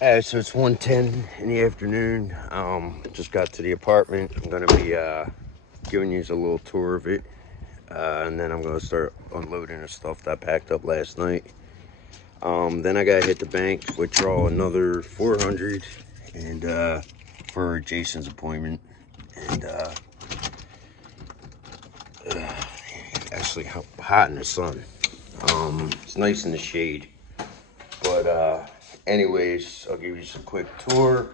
So it's 1:10 in the afternoon. Just got to the apartment. I'm gonna be giving you a little tour of it, and then I'm gonna start unloading the stuff that I packed up last night. Then I gotta hit the bank, withdraw another 400, and for Jason's appointment, and actually hot in the sun. It's nice in the shade. But anyways, I'll give you just a quick tour,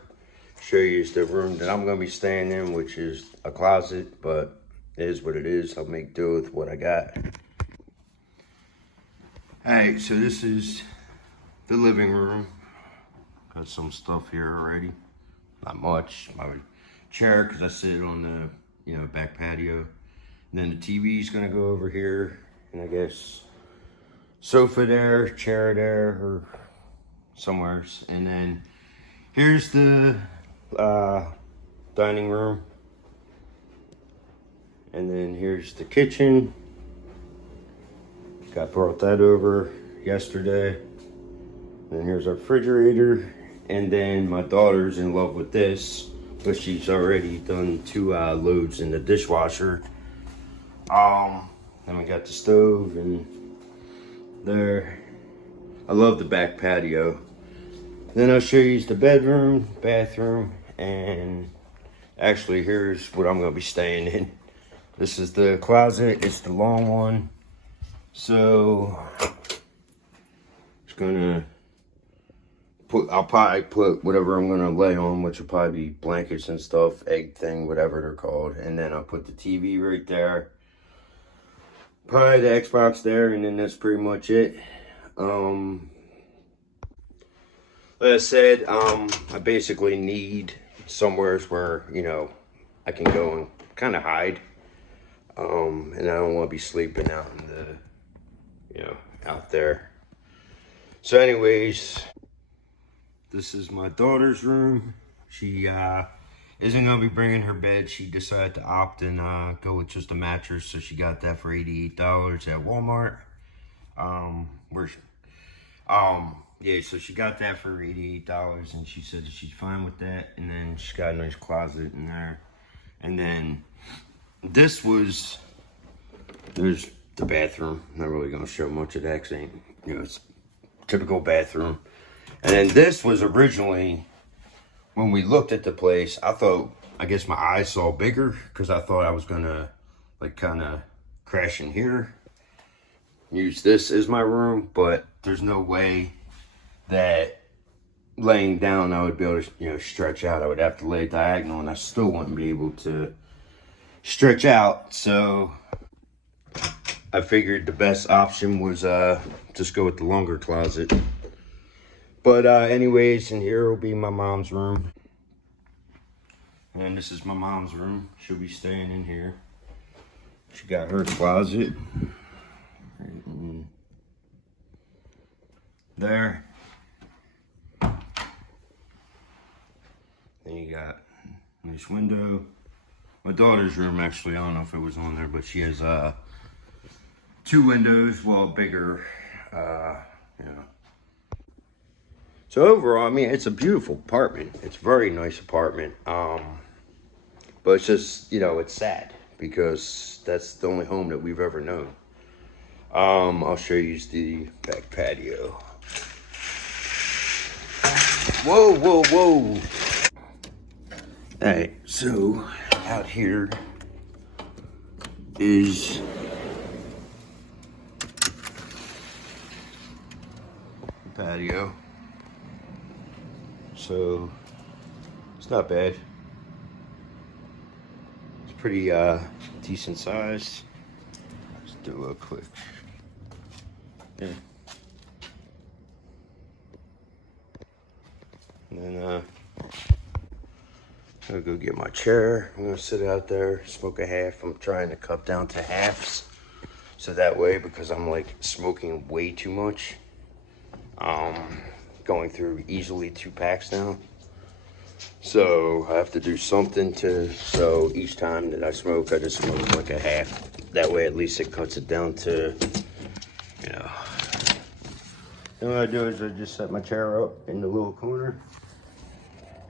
show you the room that I'm gonna be staying in, which is a closet, but it is what it is. I'll make do with what I got. Alright, so this is the living room. Got some stuff here already. Not much. My chair, because I sit on the back patio. And then the TV's gonna go over here, and I guess sofa there, chair there, or somewhere. And then here's the dining room, and then here's the kitchen. Brought that over yesterday. And then here's our refrigerator, and then my daughter's in love with this, but she's already done 2 loads in the dishwasher. Then we got the stove and there. I love the back patio. Then I'll show you the bedroom, bathroom, and actually here's what I'm gonna be staying in. This is the closet, it's the long one. So, just gonna I'll probably put whatever I'm gonna lay on, which will probably be blankets and stuff, egg thing, whatever they're called. And then I'll put the TV right there. Probably the Xbox there, and then that's pretty much it. Like I said, I basically need somewhere where, I can go and kind of hide. And I don't want to be sleeping out in the, out there. So anyways, this is my daughter's room. She isn't going to be bringing her bed. She decided to opt and go with just a mattress. So she got that for $88 at Walmart. Yeah, so she got that for $88, and she said that she's fine with that. And then she's got a nice closet in there. And then there's the bathroom. Not really gonna show much of that, 'cause it's typical bathroom. And then this was originally, when we looked at the place, I guess my eyes saw bigger, because I thought I was gonna like kind of crash in here, use this as my room, but there's no way that laying down I would be able to stretch out. I would have to lay diagonal, and I still wouldn't be able to stretch out. So I figured the best option was just go with the longer closet. But anyways, and here will be my mom's room, and this is my mom's room. She'll be staying in here. She got her closet right in there. Then you got a nice window. My daughter's room, actually, I don't know if it was on there, but she has 2 windows, well, bigger, So overall, I mean, it's a beautiful apartment. It's a very nice apartment. But it's just, it's sad, because that's the only home that we've ever known. I'll show you the back patio. Whoa, whoa, whoa. Alright, so out here is the patio. So it's not bad. It's pretty decent size. Let's do a quick. Yeah. And then I'll go get my chair. I'm gonna sit out there, smoke a half. I'm trying to cut down to halves, so that way, because I'm like smoking way too much. Going through easily 2 packs now. So I have to do something so each time that I smoke, I just smoke like a half. That way at least it cuts it down to, then what I do is I just set my chair up in the little corner.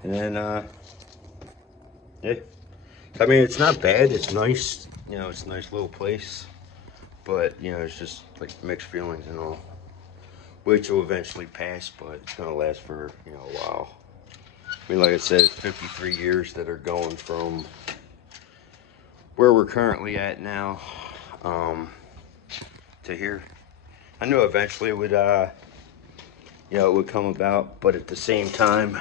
And then, yeah. I mean, it's not bad. It's nice. You know, it's a nice little place. But, you know, it's just like mixed feelings and all. Which will eventually pass, but it's going to last for, you know, a while. I mean, like I said, it's 53 years that are going from where we're currently at now to here. I knew eventually it would, you know, it would come about, but at the same time,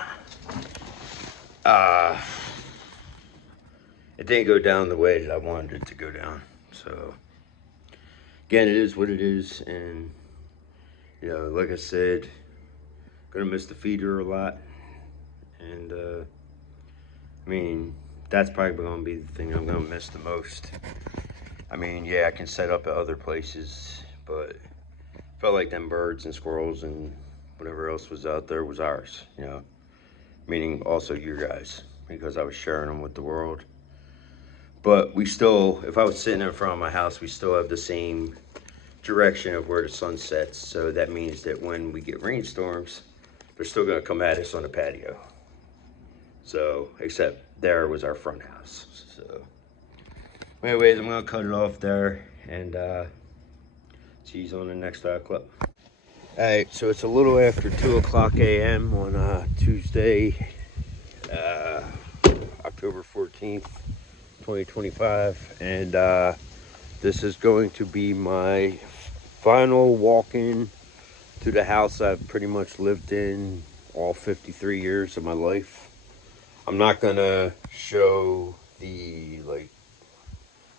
it didn't go down the way that I wanted it to go down. So, again, it is what it is, and, you know, like I said, gonna miss the feeder a lot, and, I mean, that's probably gonna be the thing I'm gonna miss the most. I mean, yeah, I can set up at other places, but felt like them birds and squirrels and whatever else was out there was ours, you know, meaning also you guys, because I was sharing them with the world. But we still, if I was sitting in front of my house, we still have the same direction of where the sun sets. So that means that when we get rainstorms, they're still gonna come at us on the patio. So, except there was our front house. So, anyways, I'm gonna cut it off there and see you on the next clip. Alright, so it's a little after 2 o'clock a.m. on Tuesday, October 14th, 2025, and this is going to be my final walk-in to the house I've pretty much lived in all 53 years of my life. I'm not gonna show the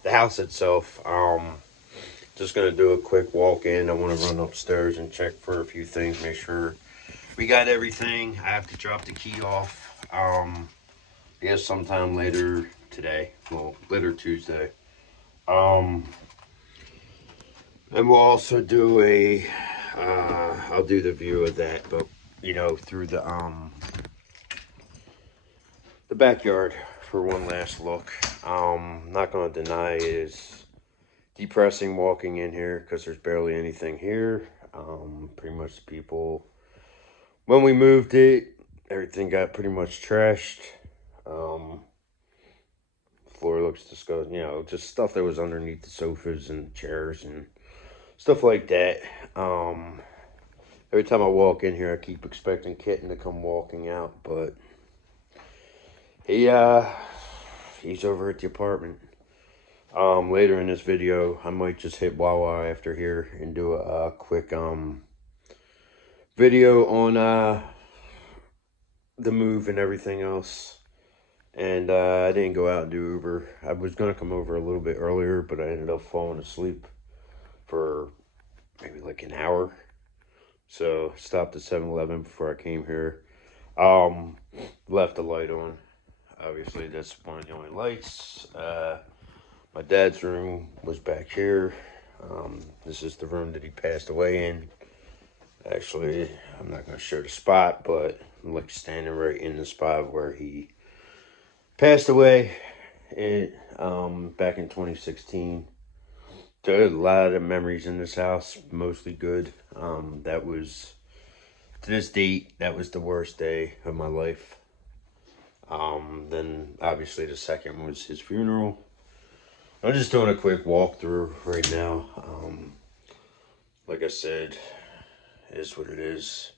house itself. Just gonna do a quick walk-in. I want to run upstairs and check for a few things, make sure we got everything. I have to drop the key off. Yeah, sometime later today. Well, later Tuesday. And we'll also do a. I'll do the view of that, but you know, through the backyard for one last look. Not gonna deny it is depressing walking in here because there's barely anything here. Pretty much the people, when we moved it, everything got pretty much trashed. Floor looks disgusting, you know, just stuff that was underneath the sofas and chairs and stuff like that. Every time I walk in here, I keep expecting Kitten to come walking out, but he's over at the apartment. Later in this video, I might just hit Wawa after here and do a quick video on the move and everything else. And I didn't go out and do Uber. I was gonna come over a little bit earlier, but I ended up falling asleep for maybe like an hour. So stopped at 7-Eleven before I came here. Left the light on. Obviously, that's one of the only lights. My dad's room was back here. This is the room that he passed away in. Actually, I'm not going to show the spot, but I'm like standing right in the spot where he passed away back in 2016. There's a lot of memories in this house, mostly good. That was, to this date, that was the worst day of my life. Then obviously the second was his funeral. I'm just doing a quick walkthrough right now. Like I said, it is what it is.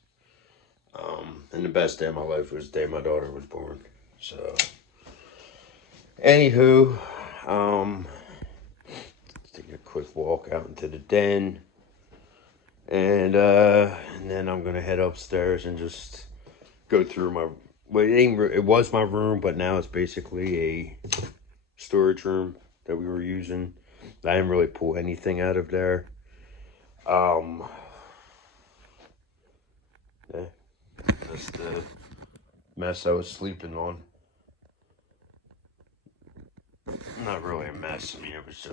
And the best day of my life was the day my daughter was born. So, anywho, let's take a quick walk out into the den. And then I'm gonna head upstairs and just go through my. Well, it was my room, but now it's basically a storage room that we were using. I didn't really pull anything out of there. Yeah, that's the mess I was sleeping on. Not really a mess. I mean, it was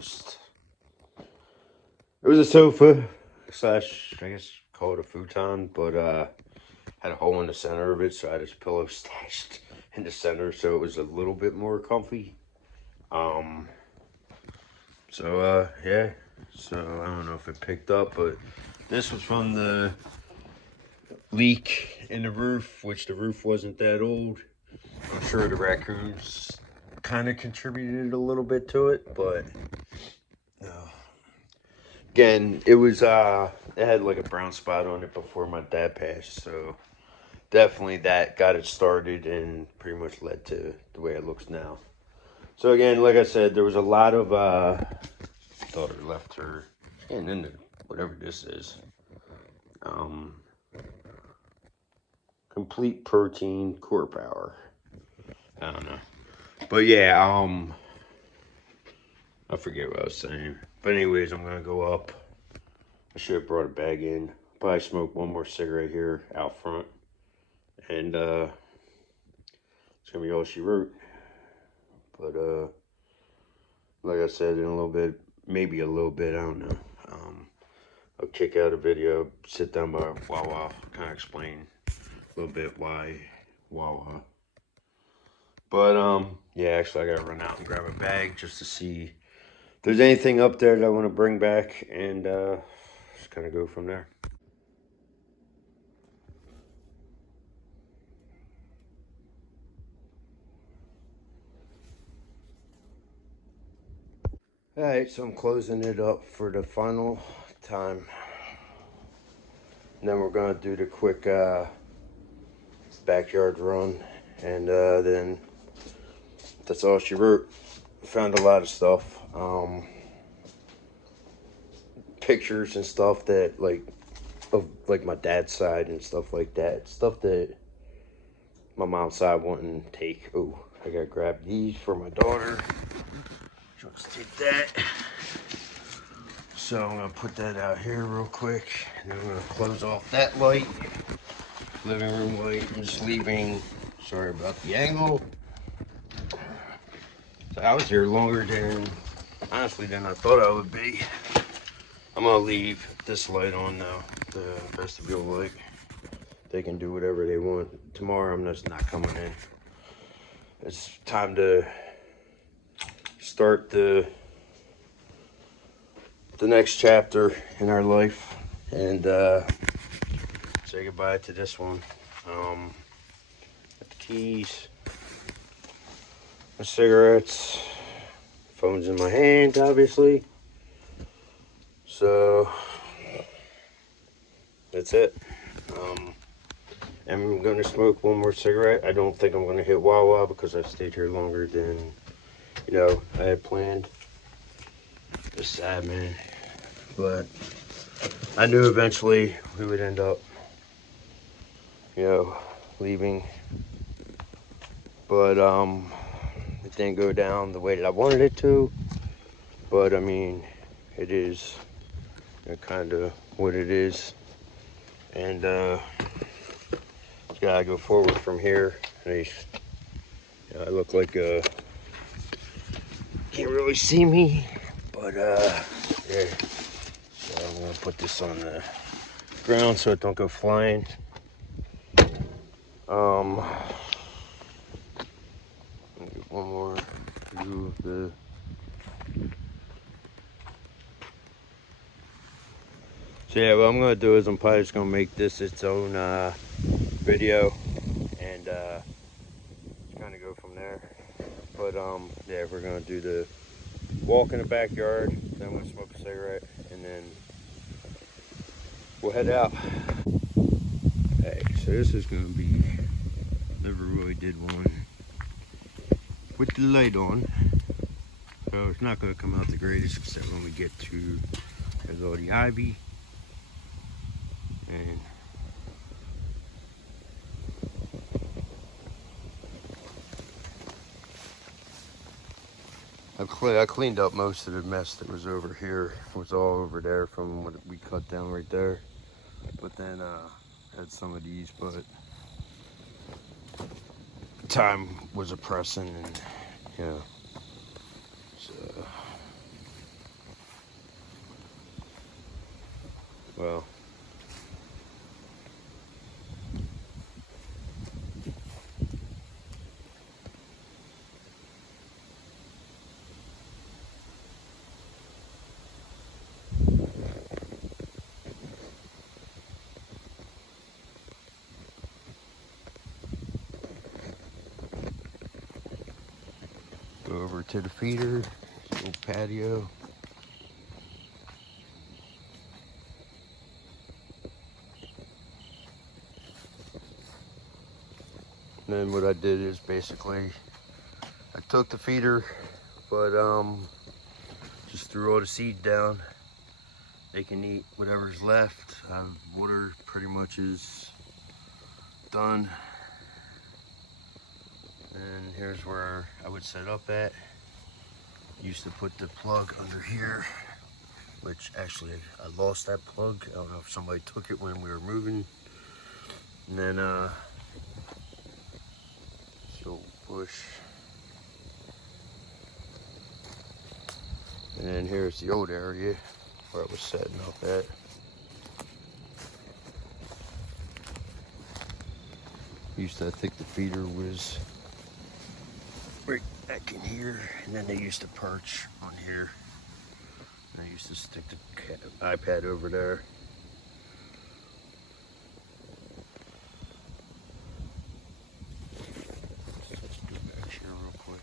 a sofa slash, I guess call it a futon, but had a hole in the center of it, so I had his pillow stashed in the center, so it was a little bit more comfy. Yeah, so I don't know if it picked up, but this was from the leak in the roof, which the roof wasn't that old. I'm sure the raccoons kind of contributed a little bit to it, but again, it was it had like a brown spot on it before my dad passed, so definitely that got it started and pretty much led to the way it looks now. So again, like I said, there was a lot of daughter left her, and then whatever this is, complete protein core power. I don't know, but yeah, I forget what I was saying. But anyways, I'm gonna go up. I should have brought a bag in. Probably smoke one more cigarette here out front, and it's gonna be all she wrote. But like I said, in a little bit, maybe a little bit, I don't know. I'll kick out a video, sit down by Wawa, kind of explain a little bit why Wawa. But yeah, actually, I gotta run out and grab a bag just to see if there's anything up there that I want to bring back, and just kind of go from there. Alright, so I'm closing it up for the final time. And then we're gonna do the quick backyard run, and then that's all she wrote. Found a lot of stuff, pictures and stuff that of like my dad's side and stuff like that. Stuff that my mom's side wouldn't take. Oh, I gotta grab these for my daughter. Let's take that. So I'm gonna put that out here real quick, and then I'm gonna close off that light, living room light. I'm just leaving. Sorry about the angle. So I was here longer than, honestly, than I thought I would be. I'm gonna leave this light on now, the vestibule light. They can do whatever they want. Tomorrow I'm just not coming in. It's time to start the next chapter in our life, and say goodbye to this one. The keys, my cigarettes, phone's in my hand, obviously. So that's it. I'm gonna smoke one more cigarette. I don't think I'm gonna hit Wawa because I stayed here longer than I had planned. It's sad, man. But I knew eventually we would end up, leaving. But it didn't go down the way that I wanted it to. But I mean, it is kind of what it is. And gotta go forward from here. I look like can't really see me, but yeah. So I'm gonna put this on the ground so it don't go flying. Let me get one more view of the. So yeah, what I'm gonna do is I'm probably just gonna make this its own video, and kind of go from there. But yeah, we're gonna do the walk in the backyard, then I'm gonna smoke a cigarette, and then we'll head out. Hey, so this is gonna be, never really did one with the light on, so it's not gonna come out the greatest, except when we get to there's all the ivy, and I cleaned up most of the mess that was over here. It was all over there from what we cut down right there. But then had some of these, but time was oppressing, and so well. Go over to the feeder, little patio. And then what I did is basically, I took the feeder, but just threw all the seed down. They can eat whatever's left. Water pretty much is done. And here's where I would set up at. Used to put the plug under here, which actually I lost that plug. I don't know if somebody took it when we were moving. And then so push. And then here's the old area where I was setting up at. Used to, I think the feeder was right back in here, and then they used to perch on here. And I used to stick the iPad over there. Let's go back here real quick.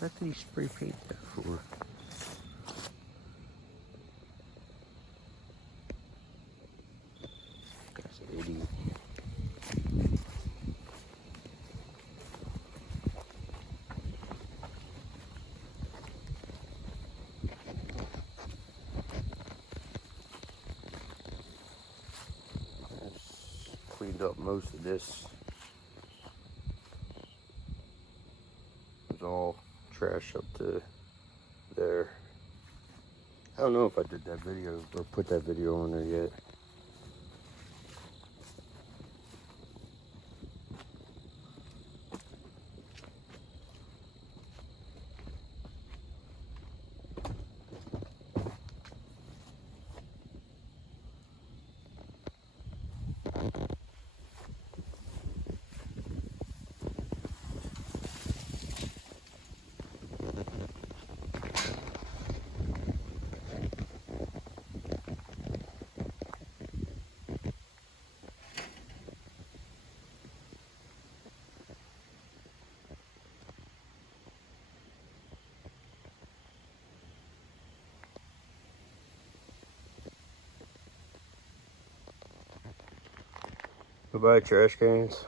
What did he spray paint that for? That's 80. Cleaned up most of this. It was all trash up to there. I don't know if I did that video or put that video on there yet. Goodbye, trash cans.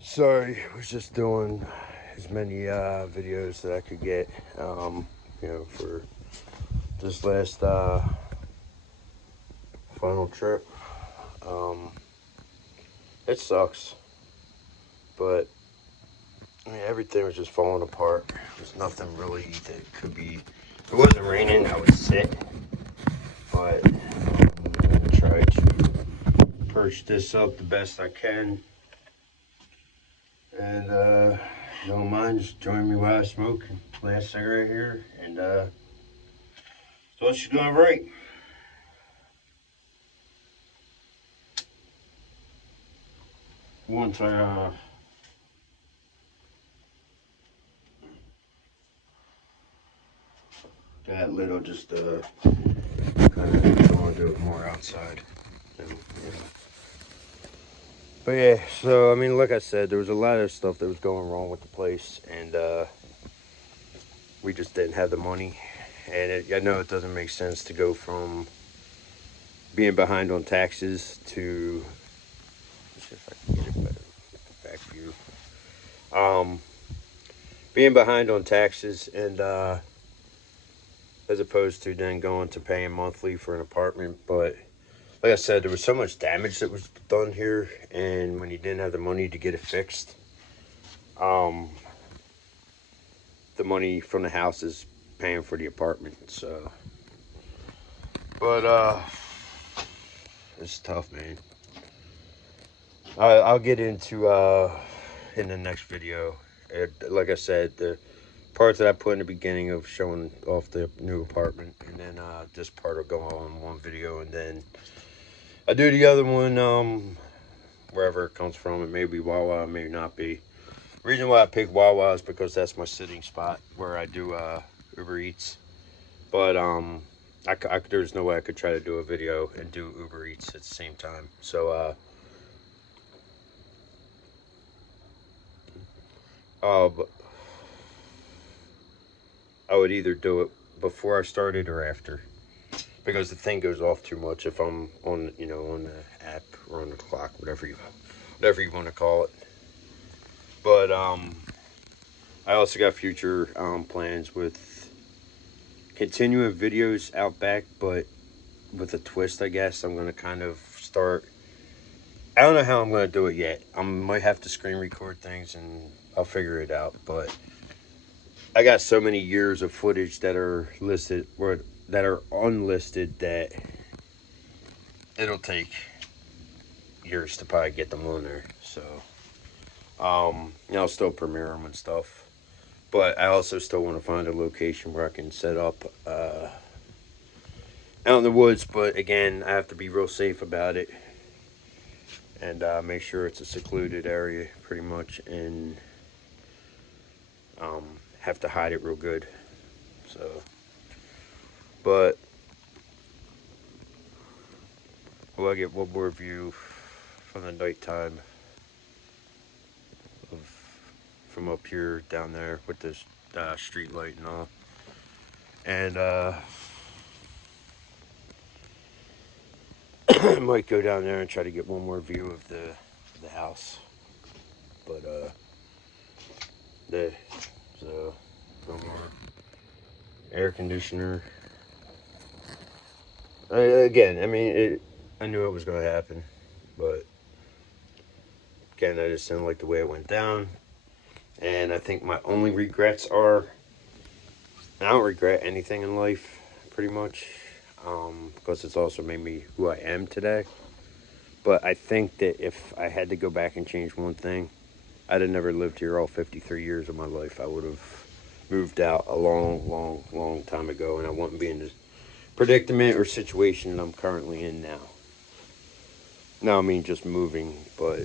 Sorry, I was just doing as many videos that I could get, you know, for this last final trip. It sucks, but I mean, everything was just falling apart. There's nothing really that could be. If it wasn't raining, I would sit, but I'm gonna try to perch this up the best I can. And don't mind, just join me while I smoke last cigarette here, and so she's going right. Once I that lid, I'll just kind of want to do it more outside. And, yeah. But yeah, so I mean, like I said, there was a lot of stuff that was going wrong with the place, and we just didn't have the money. And I know it doesn't make sense to go from being behind on taxes to see if I can get it better. Get the back view. Being behind on taxes and as opposed to then going to paying monthly for an apartment. But like I said, there was so much damage that was done here, and when you didn't have the money to get it fixed, the money from the house is paying for the apartment. So, but it's tough, man. I'll get into in the next video. Like I said, the parts that I put in the beginning of showing off the new apartment, and then this part will go on one video, and then I do the other one wherever it comes from. It may be Wawa, it may not be. The reason why I picked Wawa is because that's my sitting spot where I do Uber Eats. But there's no way I could try to do a video and do Uber Eats at the same time. So but I would either do it before I started or after, because the thing goes off too much if I'm on, you know, on the app or on the clock, whatever you want to call it. But I also got future plans with continuing videos out back, but with a twist, I guess. I'm gonna kind of start. I don't know how I'm gonna do it yet. I might have to screen record things, and I'll figure it out. But I got so many years of footage that are listed or that are unlisted that it'll take years to probably get them on there. So, you know, I'll still premiere them and stuff. But I also still want to find a location where I can set up out in the woods. But again, I have to be real safe about it and make sure it's a secluded area pretty much, and have to hide it real good. So, but we'll get one more view from the nighttime of from up here down there with this street light and all. And I might go down there and try to get one more view of the house. But so one more air conditioner. Again, I mean, I knew it was going to happen, but again, I just didn't like the way it went down. And I think my only regrets are, I don't regret anything in life, pretty much, because it's also made me who I am today. But I think that if I had to go back and change one thing, I'd have never lived here all 53 years of my life. I would have moved out a long time ago, and I wouldn't be in this predicament or situation that I'm currently in now. Now, I mean just moving, but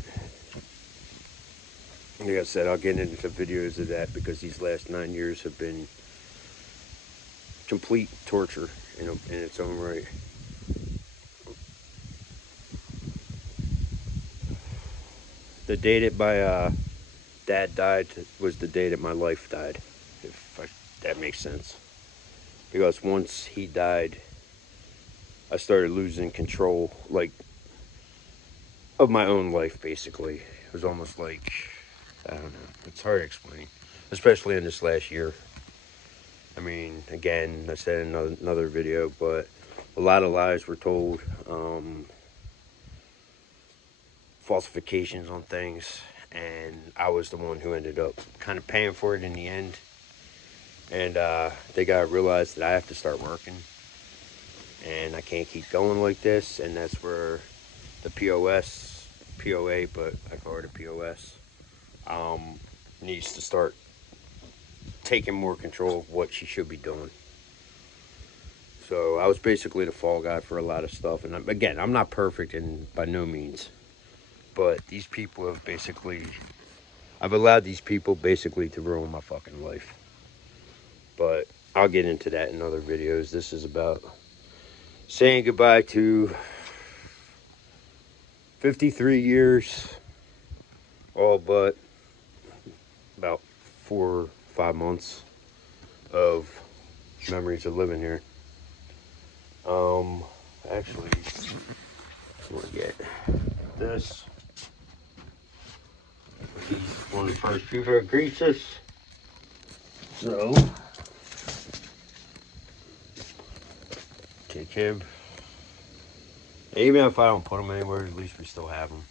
like I said, I'll get into videos of that because these last 9 years have been complete torture in its own right. The day that my dad died was the day that my life died, if that makes sense. Because once he died, I started losing control, like, of my own life, basically. It was almost like, I don't know, it's hard to explain, especially in this last year. I mean, again, I said in another video, but a lot of lies were told, falsifications on things, and I was the one who ended up kind of paying for it in the end. And they gotta realize that I have to start working, and I can't keep going like this. And that's where the POA, but I call it a POS, needs to start taking more control of what she should be doing. So I was basically the fall guy for a lot of stuff. And again, I'm not perfect, and by no means, but these people have basically, I've allowed these people basically to ruin my fucking life. But I'll get into that in other videos. This is about saying goodbye to 53 years, all but about 4 or 5 months of memories of living here. Actually, we'll get this. He's one of the first people that greets us. So, take him. Even if I don't put them anywhere, at least we still have them.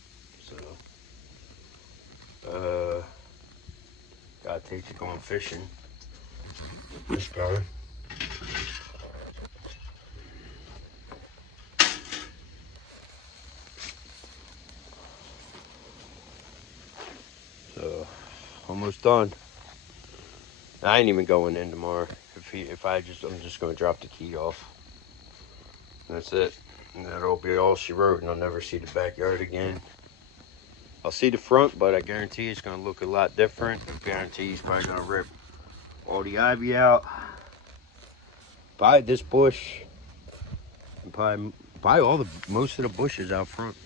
So, gotta take to going fishing. This guy. So, almost done. I ain't even going in tomorrow. I'm just gonna drop the key off. That's it. And that'll be all she wrote, and I'll never see the backyard again. I'll see the front, but I guarantee it's gonna look a lot different. I guarantee he's probably gonna rip all the ivy out. Buy this bush, and buy most of the bushes out front.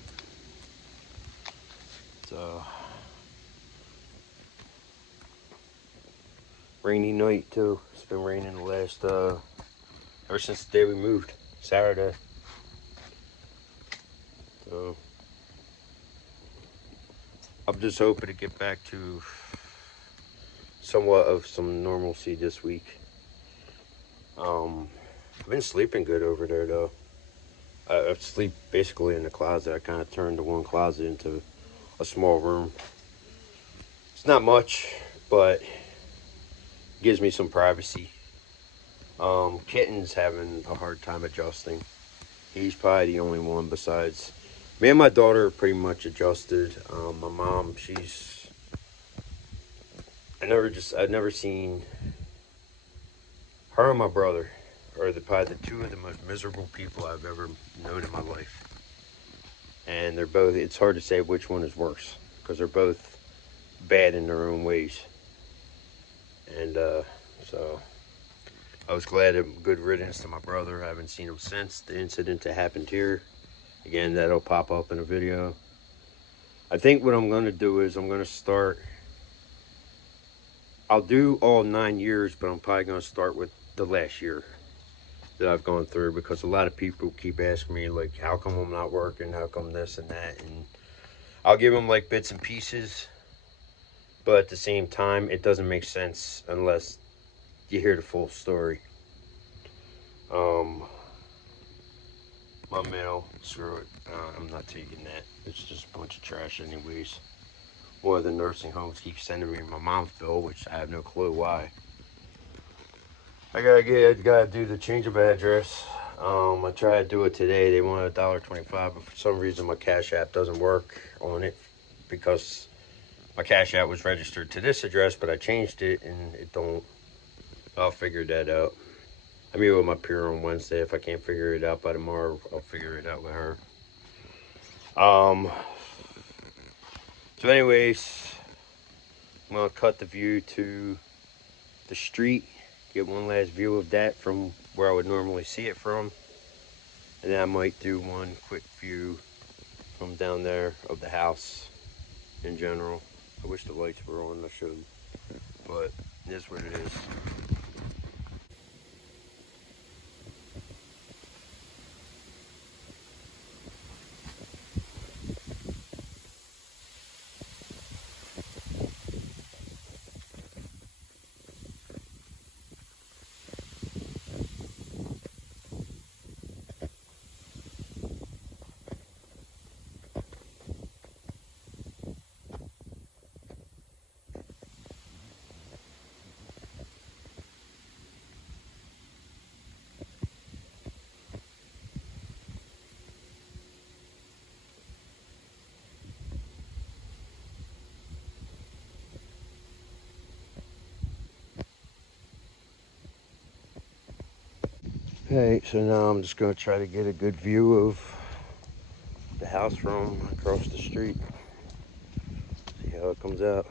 So, rainy night too. It's been raining the last ever since the day we moved, Saturday. So, I'm just hoping to get back to somewhat of some normalcy this week. I've been sleeping good over there though. I sleep basically in the closet. I kind of turned the one closet into a small room. It's not much, but gives me some privacy. Kitten's having a hard time adjusting. He's probably the only one besides me and my daughter are pretty much adjusted. My mom, I've never seen her and my brother are probably the two of the most miserable people I've ever known in my life. And they're both, it's hard to say which one is worse because they're both bad in their own ways. And so I was glad of good riddance to my brother. I haven't seen him since the incident that happened here. Again, that'll pop up in a video. I think what I'm going to do is I'll do all 9 years, but I'm probably going to start with the last year that I've gone through, because a lot of people keep asking me, like, how come I'm not working? How come this and that? And I'll give them, like, bits and pieces. But at the same time, it doesn't make sense unless you hear the full story. My mail, screw it. I'm not taking that. It's just a bunch of trash anyways. One of the nursing homes keeps sending me my mom's bill, which I have no clue why. I gotta do the change of address. I tried to do it today. They wanted $1.25, but for some reason my Cash App doesn't work on it because my Cash App was registered to this address, but I changed it and it don't. I'll figure that out. I meet with my peer on Wednesday. If I can't figure it out by tomorrow, I'll figure it out with her. So anyways, I'm gonna cut the view to the street, get one last view of that from where I would normally see it from, and then I might do one quick view from down there of the house in general. I wish the lights were on, I should, but it is what it is. Okay, so now I'm just going to try to get a good view of the house from across the street. See how it comes out.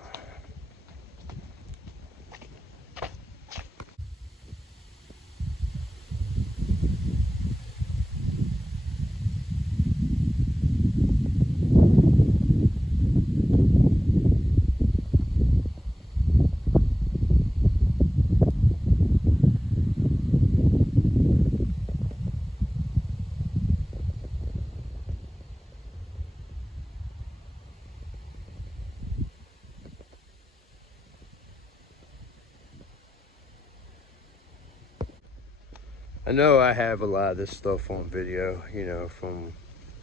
I know I have a lot of this stuff on video, you know, from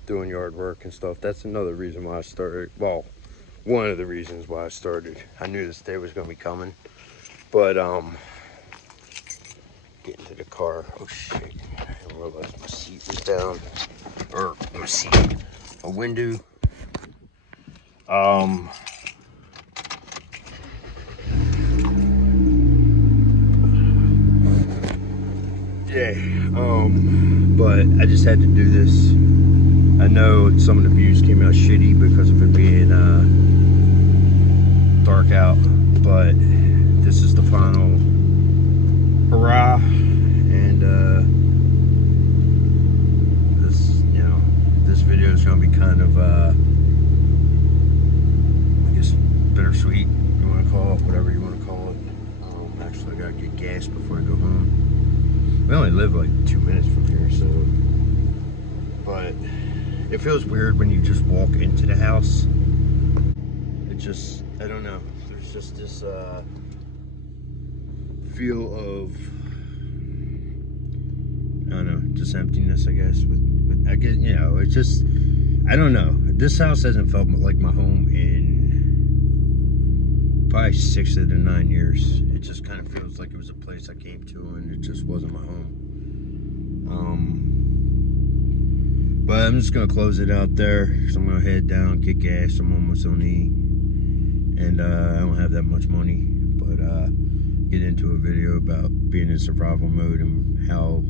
doing yard work and stuff. That's another reason why I started. Well, one of the reasons why I started. I knew this day was gonna be coming, but get into the car. Oh shit! I didn't realize my seat was down, or my seat, a window. Yeah. But I just had to do this. I know some of the views came out shitty because of it being dark out, but this is the final hurrah, and this video is gonna be kind of I guess bittersweet, you want to call it, whatever you want to call it. Actually, I gotta get gas before I go home. We only live like 2 minutes from here, so, but it feels weird when you just walk into the house. It just, I don't know, there's just this feel of, I don't know, just emptiness, I guess. With I guess, you know, it's just, I don't know. This house hasn't felt like my home in probably 6 of the 9 years. It just kind of feels like it was a place I came to and it just wasn't my home. But I'm just gonna close it out there because I'm gonna head down, get gas. I'm almost on E, and I don't have that much money, but get into a video about being in survival mode and how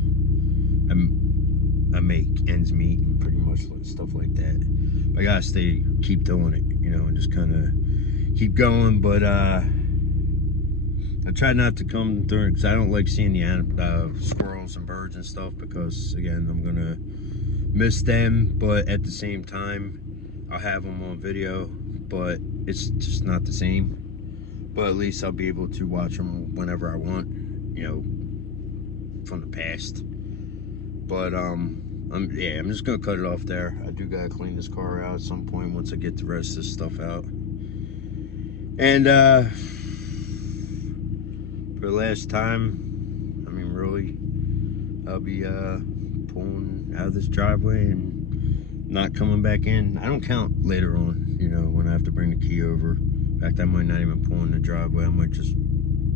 I make ends meet and pretty much stuff like that. But I gotta keep doing it, you know, and just kind of keep going. But I try not to come through because I don't like seeing the squirrels and birds and stuff, because again, I'm gonna miss them. But at the same time, I'll have them on video, but it's just not the same. But at least I'll be able to watch them whenever I want, you know, from the past. But I'm just gonna cut it off there. I do gotta clean this car out at some point once I get the rest of this stuff out. And for the last time, I mean, really, I'll be pulling out of this driveway and not coming back in. I don't count later on, you know, when I have to bring the key over. In fact, I might not even pull in the driveway. I might just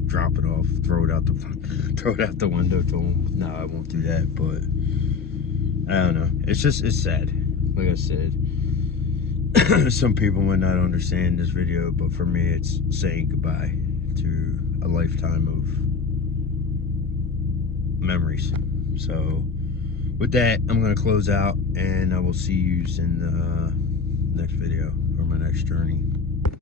drop it off, throw it out the window to them. No, I won't do that, but I don't know. It's sad. Like I said, some people might not understand this video, but for me, it's saying goodbye to a lifetime of memories. So with that, I'm gonna close out, and I will see you in the next video or my next journey.